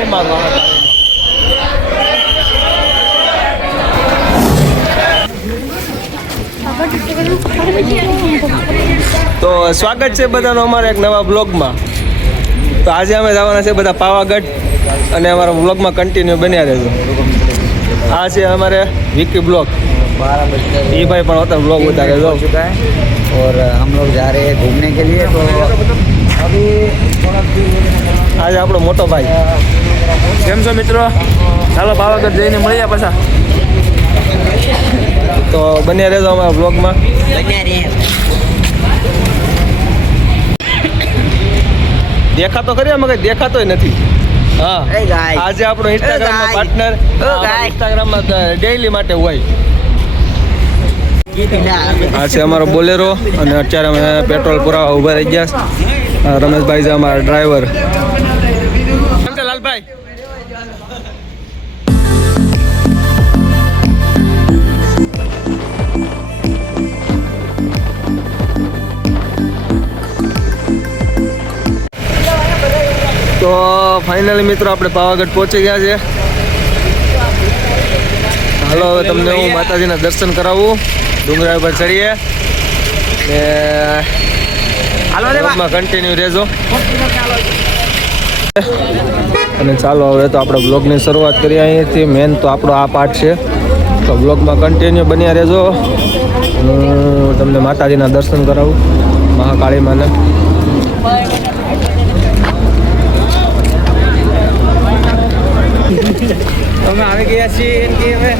જય મા મહાકાળી. તો સ્વાગત છે બધાનો અમારા એક નવા બ્લોગમાં. તો આજે અમે જવાના છે બધા પાવાગઢ અને અમારા બ્લોગમાં કન્ટિન્યુ બન્યા રહેજો. આ છે અમારે વિકી બ્લોગ. ये भाई પણ होता ब्लॉग उतारे हो चुका है और हम लोग जा रहे हैं घूमने के लिए. तो अभी आज આપણો મોટો ભાઈ કેમ છો મિત્રો? ચાલો પાવાગઢ જઈને મળીએ પાછા. તો બન્યા રહેજો અમારા બ્લોગમાં. દેખાતો ખરી અમે કઈ દેખાતોય નથી. હા આજે આપણો ઇન્સ્ટાગ્રામમાં પાર્ટનર ઇન્સ્ટાગ્રામમાં ડેઈલી માટે હોય. આ છે અમારો બોલેરો અને અત્યારે અમે પેટ્રોલ પુરાવા ઊભા રહી ગયા. રમેશભાઈ છે અમારા ડ્રાઈવર. લાલભાઈ તો ફાઇનલી મિત્રો આપણે પાવાગઢ પહોંચી ગયા છે. હાલો હવે તમને હું માતાજીના દર્શન કરાવું. ડુંગરા ઉપર ચડીએ ને કન્ટિન્યુ રહેજો. અને ચાલો હવે તો આપણે બ્લોગની શરૂઆત કરીએ અહીંયાથી. મેન તો આપણો આ પાર્ટ છે. તો બ્લોગમાં કન્ટિન્યુ બન્યા રહેજો. હું તમને માતાજીના દર્શન કરાવું, મહાકાળી માને. અમે આવી ગયા છીએ એમ કે હવે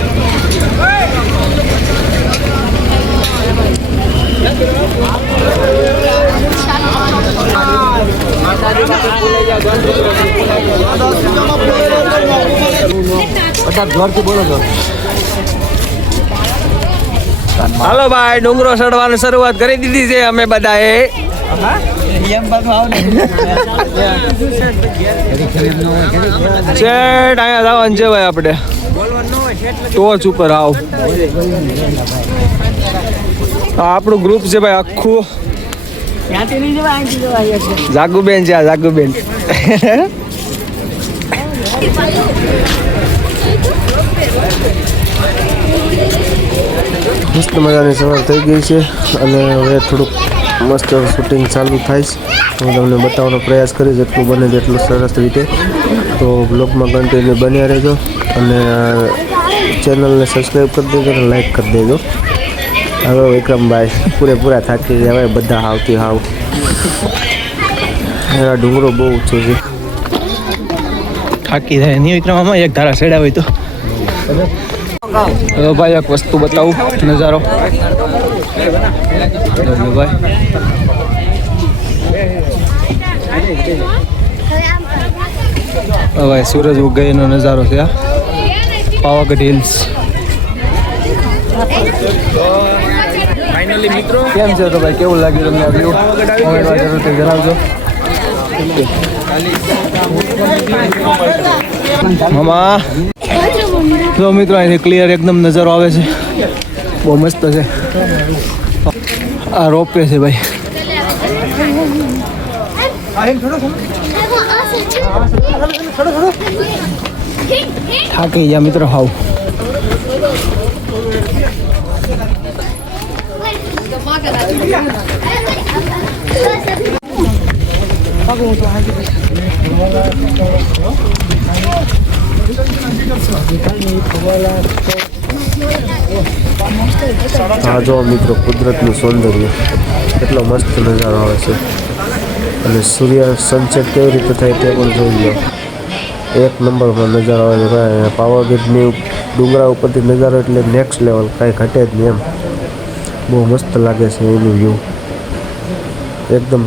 હાલો ભાઈ, ડુંગરો ચડવાની શરૂઆત કરી દીધી છે અમે બધાએ. શેઠ અહીંયા જવાનું છે ભાઈ આપણે ટોચ ઉપર. આવ આપણું ગ્રુપ છે ભાઈ આખું. જાગુબેન છે આ જાગુબેન. મસ્ત મજાની સવાર થઈ ગઈ છે અને હવે થોડુંક મસ્ત શૂટિંગ ચાલુ થાય છે. હું તમને બતાવવાનો પ્રયાસ કરીશ જેટલું બને તેટલું સરસ રીતે. તો બ્લોગમાં કન્ટિન્યુ બન્યા રહેજો અને ચેનલને સબસ્ક્રાઈબ કરી દેજો અને લાઈક કરી દેજો. હવે વિક્રમભાઈ પૂરેપૂરા થાકી ગયા હવે બધા આવતી હાવ. આ ડુંગરો બહુ ઊંચો છે. થાકી જાય નહીં વિક્રમમાં એક ધારા ચડ્યા હોય તો. હવે ભાઈ એક વસ્તુ બતાવું, નજારો. ભાઈ હવે સૂરજ ઉગઈનો નજારો છે આ પાવાગઢ હિલ્સ. ફાઇનલી મિત્રો કેમ છે તો ભાઈ, કેવું લાગ્યું તમને આ વ્યૂ? કોમેન્ટમાં જરૂરથી જણાવજો. મામા જો મિત્રો અહીંથી ક્લિયર એકદમ નજારો આવે છે. બહુ મસ્ત છે. આ રોપવે છે ભાઈ. થાકી ગયા મિત્રો હાવ. હા જો મિત્રો કુદરતનું સૌંદર્ય કેટલો મસ્ત નજારો આવે છે. અને સૂર્ય સનસેટ કેવી રીતે થાય તે પણ જોઈ લો. એક નંબરમાં નજારો આવે છે ભાઈ. પાવાગઢની ડુંગરા ઉપરથી નજારો એટલે નેક્સ્ટ લેવલ, કાંઈ ઘટે જ નહીં એમ. બહુ મસ્ત લાગે છે એનું વ્યૂ, એકદમ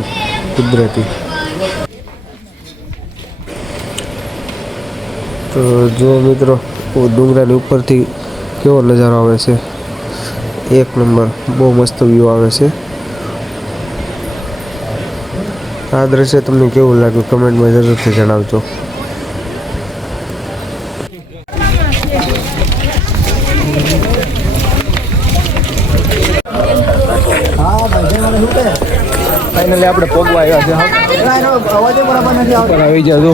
કુદરતી. તો જો મિત્રો ડુંગરાની ઉપરથી કેવો નજારો આવે છે. એક નંબર, બહુ મસ્ત વ્યૂ આવે છે. આ દ્રશ્ય તમને કેવું લાગ્યું કમેન્ટમાં જરૂરથી જણાવજો. ફાઇનલી આપણે પગવા આવ્યા છે. ઉપર આવી જાજો.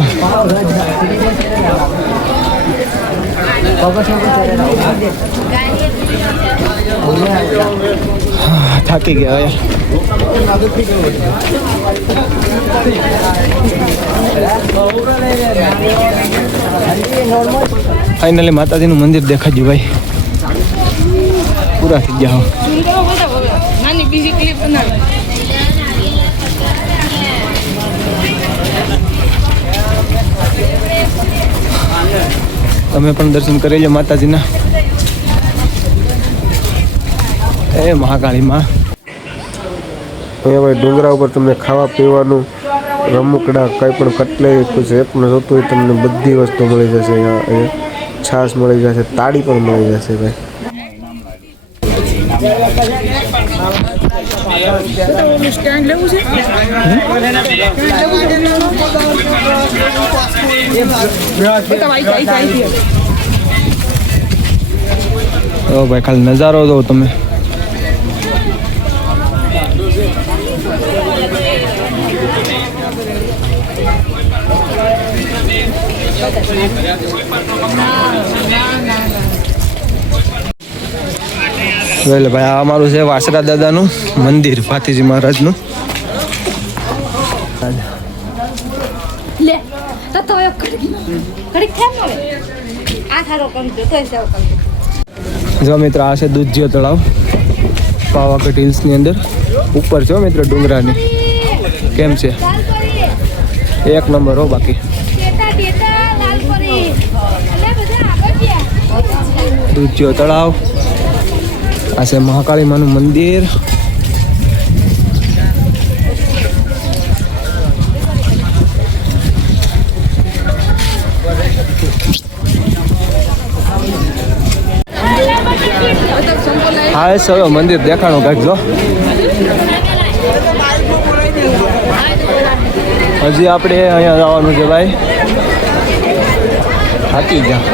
થાકી ગયા યાર. ફાઇનલી માતાજીનું મંદિર દેખાડ્યું ભાઈ. પૂરા થઈ ગયા. નાની બીજી ક્લિપ બનાવી. તમે પણ દર્શન કરી લો માતાજીના. એ મહાકાળી માં. અહીંયા ભાઈ ડુંગરા ઉપર તમને ખાવા પીવાનું રમકડા કંઈ પણ કટલેરી જે પણ જોતું હોય તમને બધી વસ્તુ મળી જશે. અહીંયા છાશ મળી જશે, તાળી પણ મળી જશે ભાઈ. સ્ટેન્ડ લેવું છે? ઓ ભાઈ ખાલી નજારો દો તમે. એટલે ભાઈ આ અમારું છે વાસરા દાદાનું મંદિર, ભાતીજી મહારાજનું. લે તો એક ઘડીક કેમ આવે આ થારો કમ તો સેવ કમ. જો મિત્ર આ છે દૂધજીઓ તળાવ પાવાગઢ હિલ્સની અંદર. ઉપર છે મિત્ર ડુંગરાની. કેમ છે? એક નંબર હો. બાકી દૂધજીઓ તળાવ. આ છે મહાકાળી માનું મંદિર. હા એ સૌ મંદિર દેખાણું કાંઈક જો. હજી આપણે અહીંયા જવાનું છે ભાઈ. થાકી ગયા.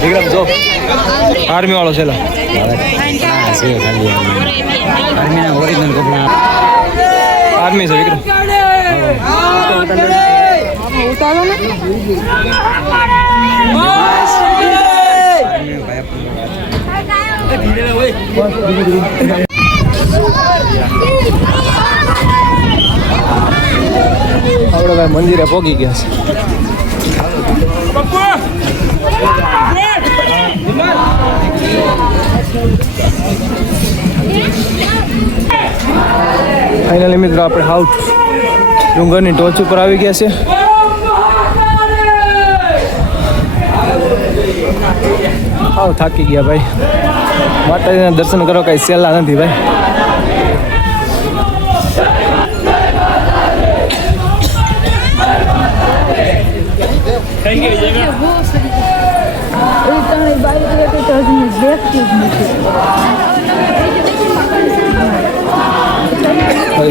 વિક્રમ જો આર્મી વાળો છે. આર્મી છે વિક્રમ. આપણે ભાઈ મંદિરે પહોંચી ગયા છે. ફાઇનલી મિત્રો આપણે હાઉટ ડુંગરની ટોચ ઉપર આવી ગયા છે. હાવ થાકી ગયા ભાઈ. માતાજીના દર્શન કરો કઈ સહેલા નથી ભાઈ.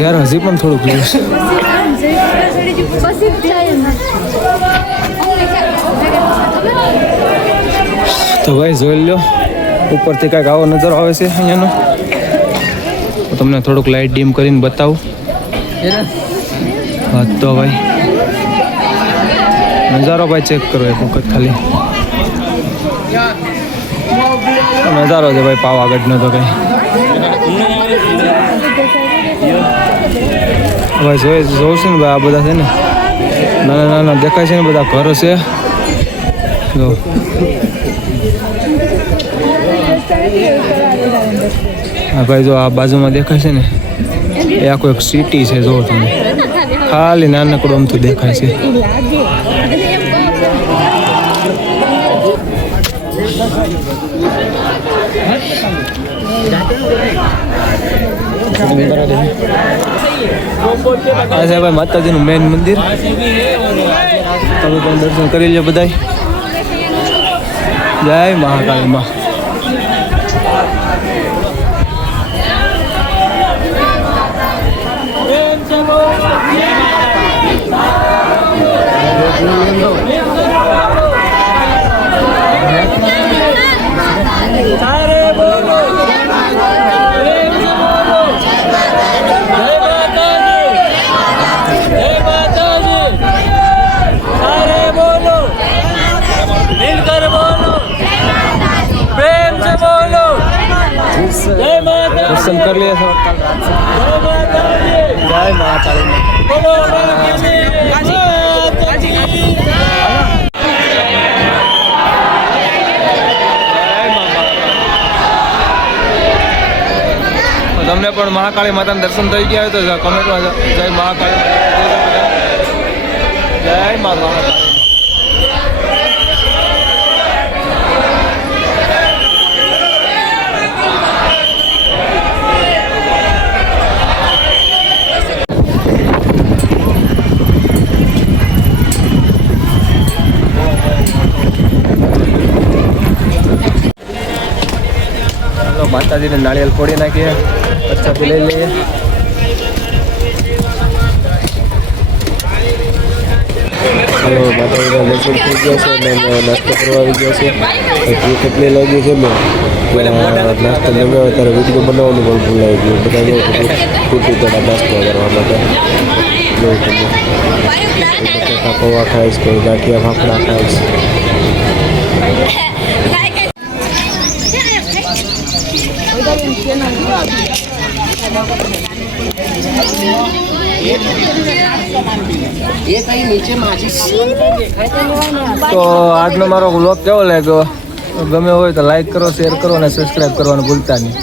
યાર હજી પણ થોડુંક જોયું તો ભાઈ જોઈ લો. ઉપરથી કાંઈક આવો નજારો આવે છે અહીંયાનો. તમને થોડુંક લાઇટ ડીમ કરીને બતાવું. હા તો ભાઈ નજારો ભાઈ ચેક કરો એક વખત ખાલી. નજારો છે ભાઈ પાવાગઢનો તો કઈ ભાઈ જોઉં છું ને ભાઈ. આ બધા છે ને નાના નાના દેખાય છે ને બધા ઘરો છે. જો હા ભાઈ જો આ બાજુમાં દેખાય છે ને એ આખું એક સિટી છે. જો તમે ખાલી નાનકડું અમથું દેખાય છે. આ છે ભાઈ માતાજીનું મેઇન મંદિર. તમે પણ દર્શન કરી લો બધાય. જય મહાકાળી માં. દર્શન કરી લે. જય મહાકાળી. તમને પણ મહાકાળી માતાના દર્શન થઈ ગયા હોય તો કમેન્ટમાં જય મહાકાળી. જય મહાકાળી. માતાજીને નાળિયેર ફોડી નાખીએ, પ્રસાદી લઈ લઈએ. હલો, માતાજીના દર્શન થઈ ગયા છે અને નાસ્તો કરવા આવી ગયા છે. ભૂખ એટલી લાગી છે ને નાસ્તો લગાવ્યો ત્યારે વિડીયો બનાવવાનું પણ ભૂલાઈ ગયું. બધા જો તૂટી તોડા નાસ્તો કરવા માટે બટાકા પૌવા ખાઈશ, કોઈ ગાંઠિયા ફાફડા ખાઈશ. તો આજનો મારો વ્લોગ કેવો લાગ્યો? ગમે હોય તો લાઈક કરો, શેર કરો અને સબસ્ક્રાઈબ કરવાનું ભૂલતા નહીં.